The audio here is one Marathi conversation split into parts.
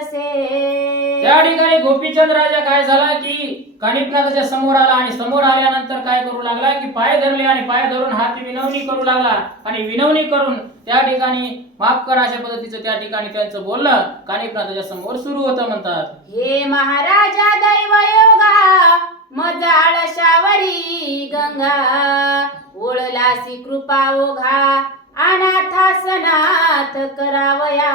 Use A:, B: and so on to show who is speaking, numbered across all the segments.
A: विनवितसे
B: त्या ठिकाणी गोपीचंद राजा काय झाला की कानिपनाथाच्या समोर आला आणि समोर आल्यानंतर काय करू लागला की पाय धरले आणि पाय धरून हात विनवणी करू लागला. आणि विनवणी करून त्या ठिकाणी माफ करा अशा पद्धतीचं त्या ठिकाणी त्यांचं बोलणं कानिपनाथाच्या समोर सुरू होतं म्हणतात.
A: हे महाराजा दैव योगा मजाळ शावरी गंगा ओळलासी कृपा ओघा अनाथासनाथ करावया.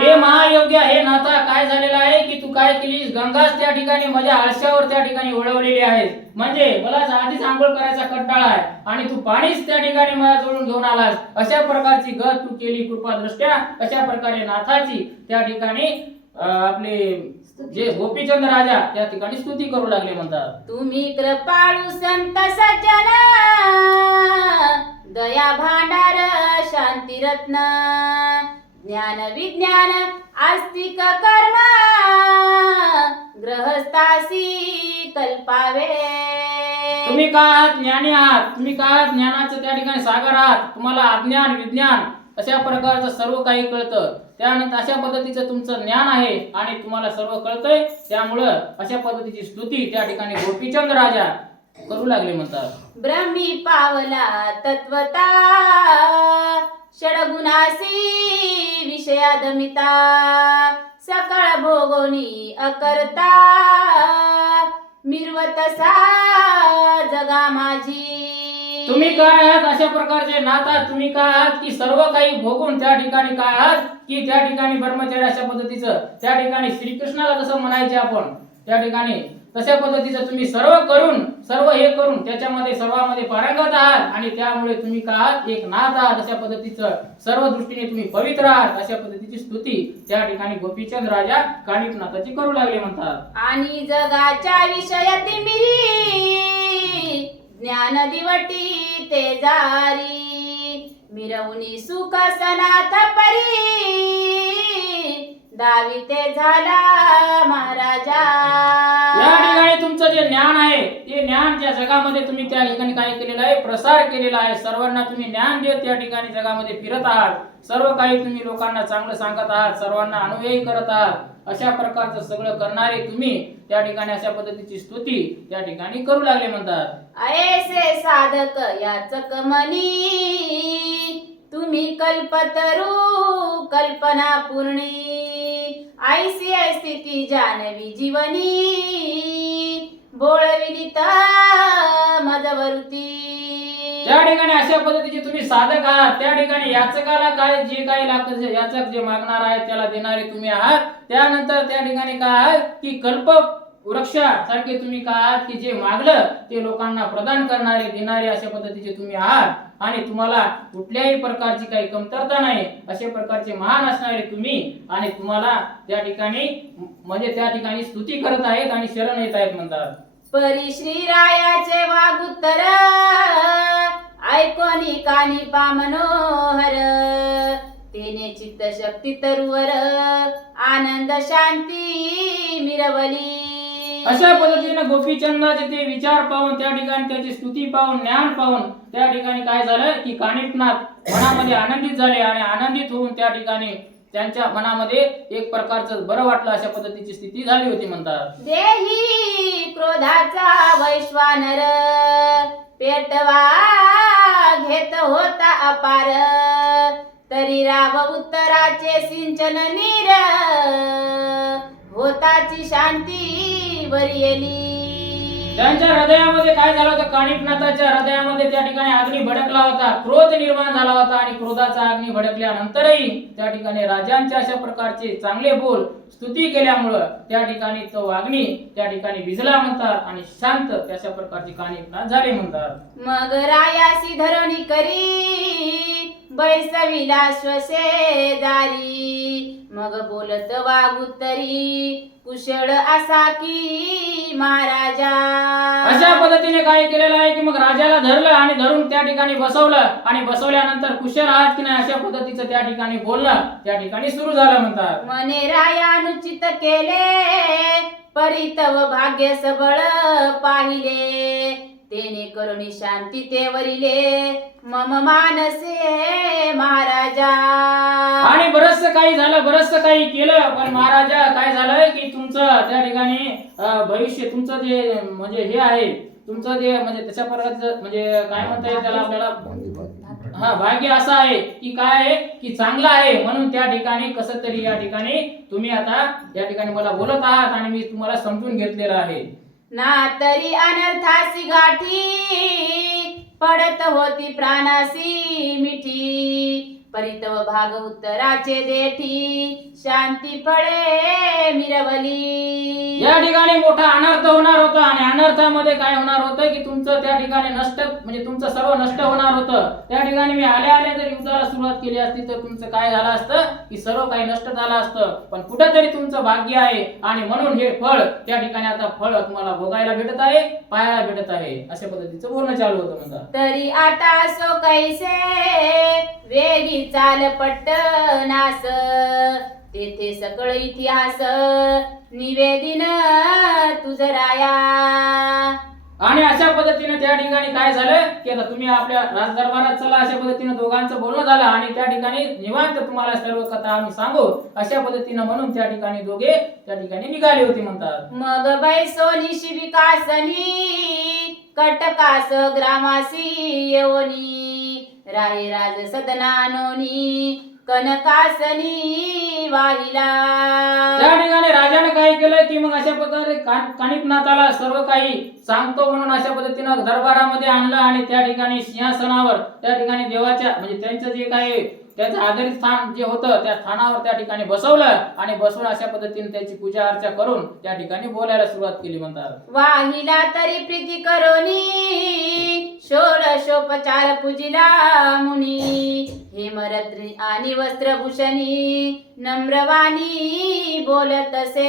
B: हे महायोग्य हे नाथा काय झालेलं आहे की तू काय केलीस? गंगाच त्या ठिकाणी माझ्या आळशावर त्या ठिकाणी ओढवलेली आहे. म्हणजे मला आधीच आंघोळ करायचा कंटाळा आहे. आणि तू पाणीच त्या ठिकाणी मला जोडून घेऊन आलास. अशा प्रकारची गत तू केली कृपा दृष्ट्या अशा प्रकारे नाथाची त्या ठिकाणी आपले जे गोपीचंद राजा त्या ठिकाणी स्तुती करू लागले म्हणतात.
A: तुम्ही कृपाळू संत सज्जन. दया भांडार शांती रत्न ज्ञान विज्ञान आस्तिक कर्म ग्रहस्थासी कल्पावे.
B: तुम्ही का आहात ज्ञानी आहात? तुम्ही का आहात ज्ञानाचं त्या ठिकाणी सागर आहात? तुम्हाला अज्ञान विज्ञान अशा प्रकारचं सर्व काही कळतं. त्यानंतर अशा पद्धतीचं तुमचं ज्ञान आहे आणि तुम्हाला सर्व कळतंय. त्यामुळं अशा पद्धतीची स्तुती त्या ठिकाणी गोपीचंद राजा करू लागले म्हणतात
A: ब्रह्मी पावला तत्वता. षडगुणासी विषयादमिता. सकळ भोगोनी अकर्ता. मिरवतसा जगा माझी.
B: तुम्ही काय आहात अशा प्रकारचे आहात तुम्ही काय आहात की सर्व काही भोगून त्या ठिकाणी काय आहात की त्या ठिकाणी ब्रह्मचर्य अशा पद्धतीचं त्या ठिकाणी श्रीकृष्णाला जसं म्हणायचे आपण त्या ठिकाणी तशा पद्धतीचं तुम्ही सर्व करून सर्व हे करून त्याच्यामध्ये सर्वांमध्ये पारंगत आहात आणि त्यामुळे तुम्ही का आहात? एक नाथ आहात. अशा पद्धतीचं सर्व दृष्टीने तुम्ही पवित्र आहात. अशा पद्धतीची स्तुती त्या ठिकाणी गोपीचंद राजा कानिपनाथाची करू लागले म्हणतात.
A: आणि जगाच्या विषयात मिरी ज्ञान दिवटी ते जारी. मिरवणी सुख सनाथ परी दाविते झाला महाराजा.
B: या ठिकाणी तुमचं जे ज्ञान आहे ते ज्ञान त्या जगामध्ये तुम्ही त्या ठिकाणी काय केलेलं आहे प्रसार केलेला आहे सर्वांना तुम्ही ज्ञान देत त्या ठिकाणी जगामध्ये फिरत आहात. सर्व काही तुम्ही लोकांना चांगलं सांगत आहात सर्वांना अनुयायी करत आहात. अशा प्रकारचं सगळं करणारे तुम्ही त्या ठिकाणी अशा पद्धतीची स्तुती त्या ठिकाणी करू लागले म्हणतात.
A: ऐसे साधक याचक मनी तुम्ही कल्पतरू कल्पना पूर्णी ऐसी स्थिती जानवी जीवनी. बोळविली मजवरुती
B: त्या ठिकाणी अशा पद्धतीचे तुम्ही साधक आहात. त्या ठिकाणी याचकाला काय जे काही लागतं याचक जे मागणार आहे त्याला देणारे तुम्ही आहात. त्यानंतर त्या ठिकाणी काय आहात की कल्प वृक्षासारखे तुम्ही काय आहात की जे मागलं ते लोकांना प्रदान करणारे देणारे अशा पद्धतीचे तुम्ही आहात. आणि तुम्हाला कुठल्याही प्रकारची काही कमतरता नाही असे प्रकारचे महान असणारे तुम्ही आणि तुम्हाला त्या ठिकाणी म्हणजे त्या ठिकाणी स्तुती करत आहेत आणि शरण येत आहेत म्हणतात.
A: परी श्रीरायाचे वागुत्तर ऐकोनी कानी पा मनोहर. तेने चित्त शक्ती तरुवर आनंद शांती मिरवली.
B: अशा पद्धतीने गोपीचंदाचे ते विचार पाहून त्या ठिकाणी त्याची स्तुती पाहून ज्ञान पाहून त्या ठिकाणी काय झालं की कानिपनाथ मनामध्ये आनंदित झाले आणि आनंदित होऊन त्या ठिकाणी त्यांच्या मनामध्ये एक प्रकारचं बरं वाटलं अशा पद्धतीची स्थिती झाली होती म्हणतात.
A: देही क्रोधाचा वैश्वानर पेटवा घेत होता अपार. तरी राव उत्तराचे सिंचन नीर होताची शांती वरियली
B: त्यांच्या हृदयामध्ये काय झालं होतं? कानिपनाथाच्या हृदयामध्ये त्या ठिकाणी अग्नी भडकला होता. क्रोध निर्माण झाला होता आणि क्रोधाचा अग्नी भडकल्यानंतरही त्या ठिकाणी राजांच्या अशा प्रकारचे चांगले बोल स्तुती केल्यामुळं त्या ठिकाणी तो अग्नी त्या ठिकाणी विझला म्हणतात आणि शांत अशा प्रकारची कानिपनाथ झाले म्हणतात.
A: मग रायासी धरणी करी. बैसविला श्वसेदारी मग बोलत वागुतरी कुशळ असा की महाराजा.
B: अशा पद्धतीने काय केलेलं आहे की मग राजाला धरलं आणि धरून त्या ठिकाणी बसवलं आणि बसवल्यानंतर कुशल आहात की नाही अशा पद्धतीचं त्या ठिकाणी बोलणं त्या ठिकाणी सुरू झालं म्हणतात.
A: मने रायानुचित केले परितव भाग्य सबळ पाहिले. तेने करुणी शांती ते वरिले मम मानसे महाराजा.
B: आणि बरचस काही झालं बरचस काही केलं पण महाराजा काय झालंय की तुमचं त्या ठिकाणी भविष्य तुमचं जे म्हणजे हे आहे तुमचं जे म्हणजे त्याच्या प्रकारचं म्हणजे काय म्हणता येईल त्याला आपल्याला? हा भाग्य असं आहे की काय आहे? की चांगलं आहे. म्हणून त्या ठिकाणी कसं तरी या ठिकाणी तुम्ही आता या ठिकाणी मला बोलत आहात आणि मी तुम्हाला समजून घेतलेलं आहे.
A: ना तरी अनर्थासी गाठी पडत होती प्राणासी मिठी. परितव भाग उत्तराचे देठी शांती फळे मिरवली.
B: या ठिकाणी मोठा अनर्थ होणार होता आणि अनर्थामध्ये काय होणार होतं की तुमचं त्या ठिकाणी नष्ट म्हणजे तुमचं सर्व नष्ट होणार होतं. त्या ठिकाणी मी आल्या आल्या जर युद्धाला सुरुवात केली असती तर तुमचं काय झालं असतं? की सर्व काही नष्ट झालं असतं. पण कुठेतरी तुमचं भाग्य आहे आणि म्हणून हे फळ त्या ठिकाणी आता फळ तुम्हाला भोगायला भेटत आहे पाहायला भेटत आहे. अशा पद्धतीचं बोलणं चालू होतं म्हणतात.
A: तरी आता सो कैसे वेगी चाल नास तेथे सकळ इतिहास. निवेदिन तुझ राया.
B: आणि अशा पद्धतीने त्या ठिकाणी काय झालं? की आता तुम्ही आपल्या राजदरबारात चला अशा पद्धतीने दोघांचं बोलणं झालं आणि त्या ठिकाणी निवांत तुम्हाला सर्व कथा आम्ही सांगू. अशा पद्धतीनं म्हणून त्या ठिकाणी दोघे त्या ठिकाणी निघाले होते म्हणतात.
A: मग बैसोनी शिविकासनी कटकास. ग्रामासी येवनी राय राज सदनानोनी कनकासनी वाहिला.
B: त्या ठिकाणी राजाने काय केलं की मग अशा प्रकारे कान- सर्व काही सांगतो म्हणून अशा पद्धतीनं दरबारामध्ये आणलं आणि त्या ठिकाणी सिंहासनावर त्या ठिकाणी देवाच्या म्हणजे त्यांचं जे काही त्याचं आधारित स्थान जे होतं त्या स्थानावर त्या ठिकाणी बसवलं आणि बसवून अशा पद्धतीने त्याची पूजा अर्चा करून त्या ठिकाणी बोलायला सुरुवात केली म्हणतात.
A: वाहिला तरी प्रीती करोनी षोडशोपचार पूजिला मुनी हेमरद्री आणि वस्त्रभूषणी नम्रवाणी बोलत असे.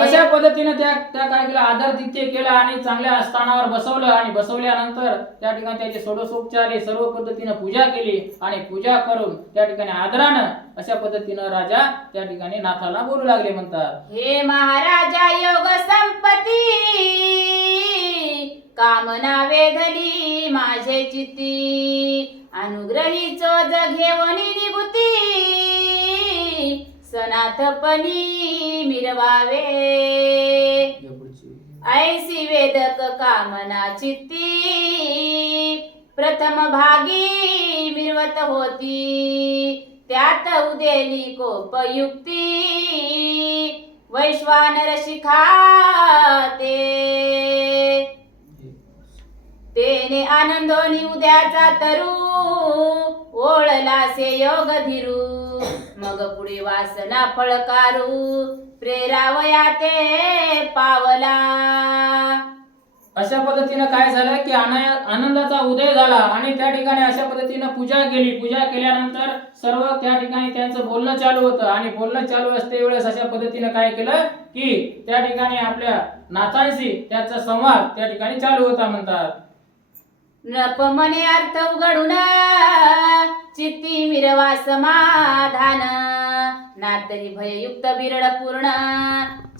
B: अशा पद्धतीनं त्या त्या काय केलं आदरातिथ्य केलं आणि चांगल्या स्थानावर बसवलं आणि बसवल्यानंतर त्या ठिकाणी त्याचे षोडशोपचार हे सर्व पद्धतीनं पूजा केली आणि पूजा करून त्या ठिकाणी आदरानं अशा पद्धतीनं राजा त्या ठिकाणी नाथाला बोलू लागले म्हणतात.
A: हे महाराजा योग संपती कामना वेधली माझे चित्ती. अनुग्रही चोज घेऊन निगुती सनाथपणी मिरवावे. ऐसी वेदक कामना चित्ती. प्रथम भागी मिरवत होती. त्यात उदेली कोपयुक्ती वैश्वानर शिखा ते तेने आनंदोनी उद्याचा तरू. ओळला से योग धीरू. मग पुढे वासना फळकारू प्रेरावया ते पावला.
B: अशा पद्धतीनं काय झालं की आनंदाचा उदय झाला आणि त्या ठिकाणी अशा पद्धतीनं पूजा केली. पूजा केल्यानंतर सर्व त्या ठिकाणी त्यांचं बोलणं चालू होतं. आणि बोलणं चालू असते वेळेस अशा पद्धतीनं काय केलं की त्या ठिकाणी आपल्या नाथांशी त्याचा संवाद त्या ठिकाणी चालू होता म्हणतात.
A: नप मने अर्थ उघडून. चित्ती मिरवा समाधान. नातरी भययुक्त बिरड पूर्ण.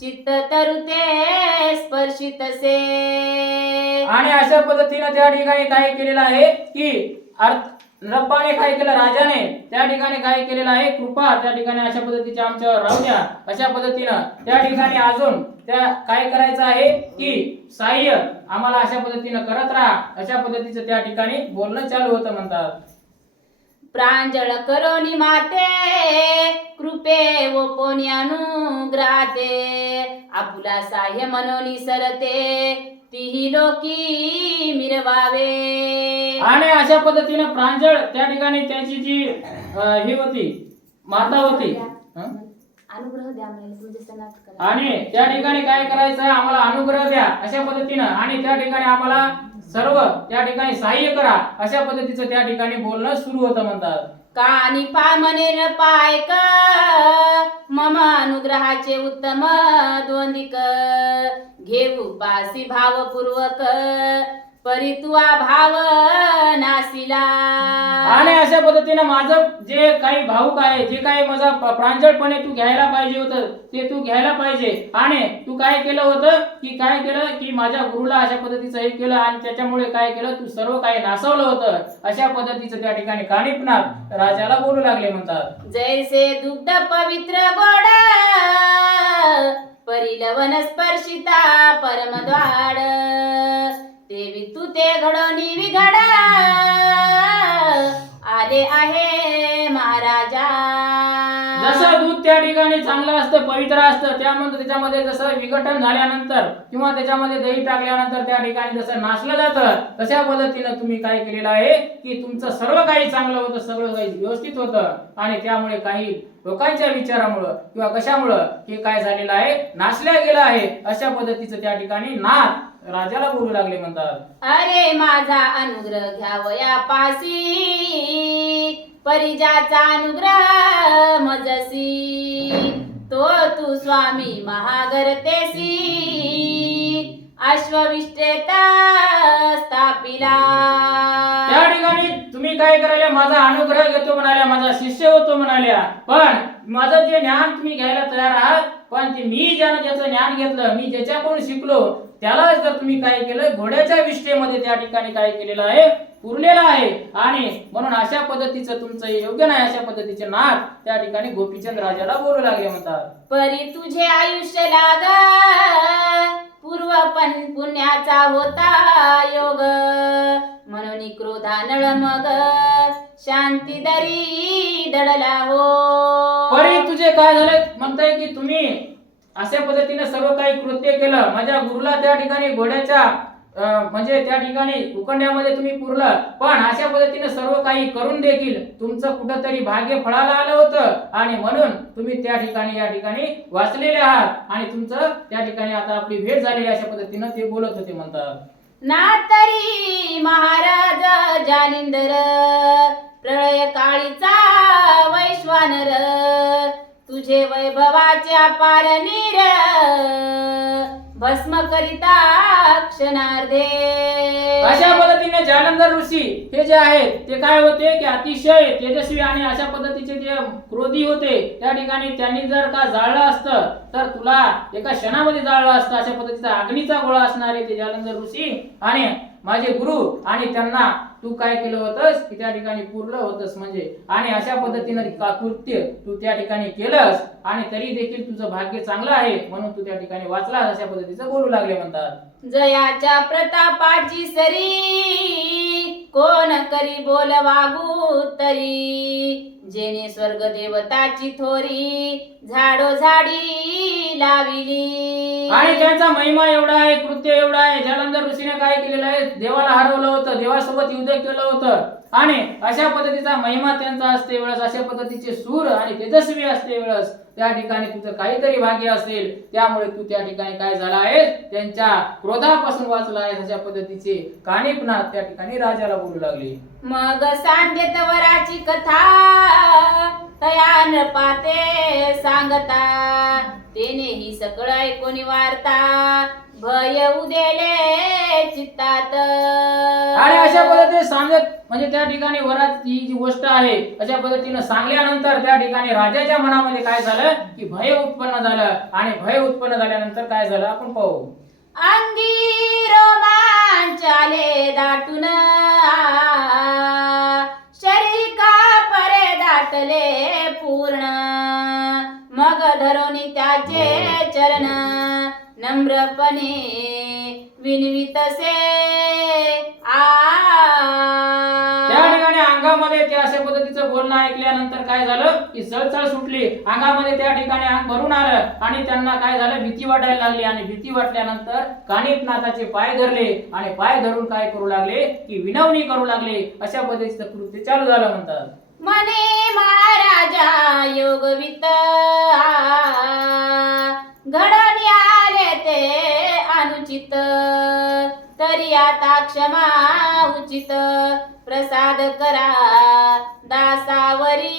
A: चित्त तरुते स्पर्शित से.
B: आणि अशा पद्धतीनं त्या ठिकाणी काय केलेलं आहे की अर्थ रप्पाने काय केलं? राजाने त्या ठिकाणी काय केलेलं आहे? कृपा त्या ठिकाणी अशा पद्धतीच्या आमच्यावर राहू द्या. अशा पद्धतीनं त्या ठिकाणी अजून त्या काय करायचं आहे की सहाय्य आम्हाला अशा पद्धतीनं करत राहा. अशा पद्धतीचं त्या ठिकाणी बोलणं चालू होतं म्हणतात.
A: प्रांजळ करोनी माते कृपे व कोणी अनुग्राते आपुला साह्य मनोनी सरते तिही लोकी मिरवावे.
B: आणि अशा पद्धतीनं प्रांजळ त्या ठिकाणी त्याची जी अं, ही होती माता होती हं?
A: अनुग्रह द्या म्हणजे करा.
B: आणि त्या ठिकाणी काय करायचं आम्हाला अनुग्रह द्या अशा पद्धतीनं. आणि त्या ठिकाणी आम्हाला सर्व त्या ठिकाणी सहाय्य करा. अशा पद्धतीचं त्या ठिकाणी बोलणं सुरू होतं म्हणतात.
A: कानी पामनेर पायक मम अनुग्रहाचे उत्तम द्वंदिक. घेऊ पासी भावपूर्वक. परितुआ भाव नासिला.
B: आणि अशा पद्धतीनं माझं जे काही भाऊक आहे जे काही माझा प्रांजळपणे तू घ्यायला पाहिजे होतं ते तू घ्यायला पाहिजे. आणि तू काय केलं होतं की काय केलं की माझ्या गुरुला अशा पद्धतीचं हे केलं आणि त्याच्यामुळे काय केलं तू सर्व काही नासवलं होतं. अशा पद्धतीचं त्या ठिकाणी काणिपनाथ राजाला बोलू लागले म्हणतात.
A: जैसे दुग्ध पवित्र गोड परिल वनस्पर्शिता परमद्वाड. देवी तू ते घडोनी विघड. आले आहे महाराजा.
B: जसं दूध त्या ठिकाणी चांगलं असतं पवित्र असतं त्यामध्ये त्याच्यामध्ये जसं विघटन झाल्यानंतर किंवा त्याच्यामध्ये दही टाकल्यानंतर त्या ठिकाणी जसं नाचलं जातं तशा पद्धतीनं तुम्ही काय केलेलं आहे की तुमचं सर्व काही चांगलं होतं सगळं काही व्यवस्थित होतं आणि त्यामुळे काही लोकांच्या विचारामुळं किंवा कशामुळं हे काय झालेलं आहे? नाचल्या गेलं आहे अशा पद्धतीचं त्या ठिकाणी नाच राजाला बोलू लागले म्हणतात.
A: अरे माझा अनुग्रह घ्यावया पासी परिजाचा अनुग्रह मजसी तो तू स्वामी महागरतेसी अश्वविष्टेता स्थापिला.
B: त्या ठिकाणी तुम्ही काय करायला माझा अनुग्रह घेतो म्हणाल्या माझा शिष्य होतो म्हणाल्या. पण माझं जे ज्ञान तुम्ही घ्यायला तयार आहात पण ते मी ज्यानं ज्याचं ज्ञान घेतलं मी ज्याच्याकडून शिकलो त्यालाच जर तुम्ही काय केलं घोड्याच्या विष्ठेमध्ये त्या ठिकाणी काय केलेलं आहे पुरलेलं आहे. आणि म्हणून अशा पद्धतीचं तुमचं हे योग्य नाही अशा पद्धतीचे नाथ त्या ठिकाणी गोपीचंद राजाला बोलू लागले म्हणतात.
A: परी तुझे आयुष्य लाग पूर्व पण पुण्याचा होता योग. म्हणून क्रोधानळ मग शांती दरी दडला हो.
B: परी तुझे काय झाले? म्हणताय की तुम्ही अशा पद्धतीने सर्व काही कृत्य केलं. माझ्या गुरुला त्या ठिकाणी घोड्याच्या म्हणजे त्या ठिकाणी उकंड्यामध्ये तुम्ही पुरला पण अशा पद्धतीने सर्व काही करून देखील तुमचं कुठंतरी भाग्य फळाला आलं होतं. आणि म्हणून तुम्ही त्या ठिकाणी या ठिकाणी वाचलेले आहात. आणि तुमचं त्या ठिकाणी आता आपली भेट झाली अशा पद्धतीनं ते बोलत होते म्हणतात.
A: ना तरी महाराज जालिंदर प्रळय काळीचा वैश्वानर तुझे वैभवाच्या पार नीर भस्म करिता क्षणार्धे.
B: अशा पद्धतीने जालंधर ऋषी हे जे आहेत ते काय होते की अतिशय तेजस्वी आणि अशा पद्धतीचे जे क्रोधी होते त्या ठिकाणी त्यांनी जर का जाळलं असतं तर तुला एका क्षणामध्ये जाळलं असतं. अशा पद्धतीचा अग्नीचा गोळा असणारे ते जालंधर ऋषी आणि माझे गुरु आणि त्यांना तू काय केलं होतंस? की त्या ठिकाणी पुरलं होतंस म्हणजे? आणि अशा पद्धतीनं का कृत्य तू त्या ठिकाणी केलंस आणि तरी देखील तुझं भाग्य चांगलं आहे म्हणून तू त्या ठिकाणी वाचलास अशा पद्धतीचं बोलू लागले म्हणतात.
A: जयाच्या प्रतापाची सरी कोण करी बोल वागू तरी? जेणे स्वर्ग देवताची थोरी झाडो झाडी लाविली.
B: आणि त्यांचा महिमा एवढा आहे कृत्य एवढा आहे जलंधर ऋषीने काय केलेलं आहे? देवाला हरवलं होतं देवासोबत युद्ध केलं होतं. आणि अशा पद्धतीचा महिमा त्यांचा असते वेळेस अशा पद्धतीचे सूर आणि तेजस्वी असते वेळेस. त्या ठिकाणी तुझं काहीतरी भाग्य असेल त्यामुळे तू त्या ठिकाणी काय झाला आहेस? त्यांच्या क्रोधापासून वाचला आहेस अशा पद्धतीचे काणीपणा त्या ठिकाणी राजाला बोलू लागले.
A: मग सांगेत वराची कथा तयार पाते सांगता तेने ही सगळं ऐकून वार्ता भय उदेले चित्तात.
B: आणि अशा पद्धतीने सांगत म्हणजे त्या ठिकाणी वरात ही जी गोष्ट आहे अशा पद्धतीनं सांगल्यानंतर त्या ठिकाणी राजाच्या मनामध्ये काय झालं की भय उत्पन्न झालं. आणि भय उत्पन्न झाल्यानंतर काय झालं आपण पाहू.
A: अंगी रोमांचाले दाटून शरीका परे दाटले पूर्ण. मग धरोनी त्याचे चरण. नम्रपणे विनवितसे
B: त्या
A: आ.
B: ठिकाणी अंगामध्ये ते अशा पद्धतीचं बोलणं ऐकल्यानंतर काय झालं? की सुटली. अंगामध्ये त्या ठिकाणी अंग भरून आलं आणि त्यांना काय झालं? भीती वाटायला लागली आणि भीती वाटल्यानंतर कानिपनाथाचे पाय धरले आणि पाय धरून काय करू लागले? की विनवणी करू लागले. अशा पद्धतीचं कृत्य चालू झालं म्हणतात.
A: मने महाराजा योगवित क्षमा उचित प्रसाद करा दासावरी.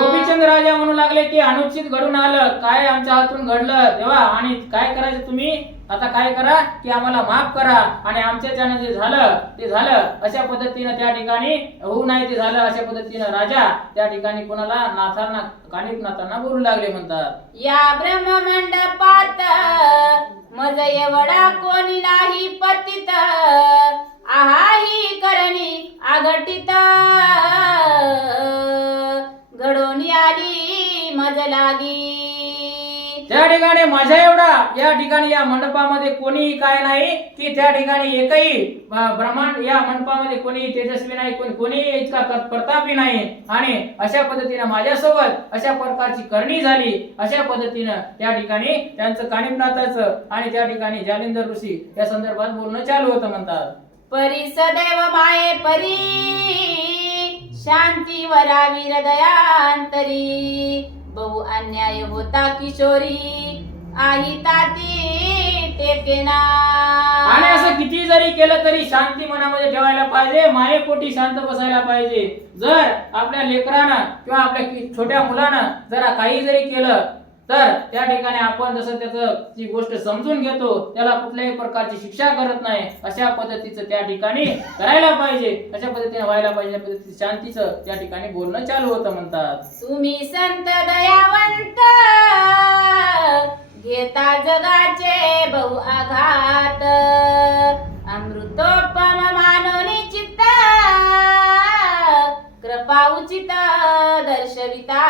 B: गोपीचंद राजा म्हणू लागले की अनुचित घडून आलं. काय आमच्या हातून घडलं? देवा आणि काय करायचं तुम्ही? आता काय करा? की आम्हाला माफ करा आणि आमच्याच्यानं जे झालं ते झालं. अशा पद्धतीनं त्या ठिकाणी होऊ नाही ते झालं. अशा पद्धतीनं राजा त्या ठिकाणी कोणाला नाथांना कानिक नाथांना बोलू लागले म्हणतात.
A: या ब्रह्ममंडपात मज एवढा कोणी नाही पतित. आहाही करणी आघटित घडून आली मज लागी.
B: त्या ठिकाणी माझ्या एवढा या ठिकाणी या मंडपामध्ये कोणीही काय नाही की त्या ठिकाणी एकही ब्रह्मांड या मंडपामध्ये कोणी तेजस्वी नाही कोणी कोणीही इतका प्रतापी नाही. आणि अशा पद्धतीनं माझ्यासोबत अशा प्रकारची करणी झाली. अशा पद्धतीनं त्या ठिकाणी त्यांचं कानिमनाथाचं आणि त्या ठिकाणी जालिंदर ऋषी या संदर्भात बोलणं चालू होतं म्हणतात.
A: परी सदैव माये परी. शांती वरावी हृदयांतरी बहु अन्याय होता किशोरी. आई ताती टेकेना
B: आणि असं किती जरी केलं तरी शांती मनामध्ये ठेवायला पाहिजे मायेपोटी शांत बसायला पाहिजे. जर आपल्या लेकरानं किंवा आपल्या छोट्या मुलानं जरा काही जरी केलं तर त्या ठिकाणी आपण जसं त्याचं ती गोष्ट समजून घेतो त्याला कुठल्याही प्रकारची शिक्षा करत नाही अशा पद्धतीचं त्या ठिकाणी करायला पाहिजे. अशा पद्धतीने व्हायला पाहिजे पद्धती शांतीचं त्या ठिकाणी बोलणं चालू होतं म्हणतात.
A: तुम्ही संत दयावंत घेता जगाचे बहु आघात अमृतोपम मानवनी उचित दर्शविता.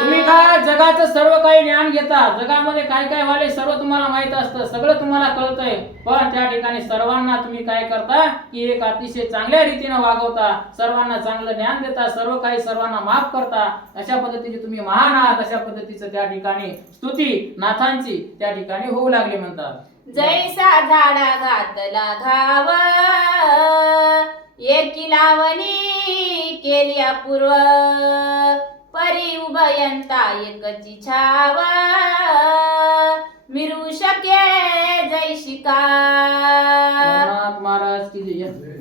B: तुम्ही काय जगाचं सर्व काही ज्ञान घेता. जगामध्ये काय काय व्हायले सर्व तुम्हाला माहीत असतं. सगळं तुम्हाला कळतंय. पण त्या ठिकाणी सर्वांना तुम्ही काय करता? की एक अतिशय चांगल्या रीतीने वागवता. सर्वांना चांगलं ज्ञान देता. सर्व काही सर्वांना माफ करता. अशा पद्धतीचे तुम्ही महान आहात. अशा पद्धतीचं त्या ठिकाणी स्तुती नाथांची त्या ठिकाणी होऊ लागली म्हणतात.
A: जैसा झाडा घातला घाव एकी लावणी केली अपूर्व. परी उभयंता एकची छाव. मिरू शके जय शिका महाराज की जय.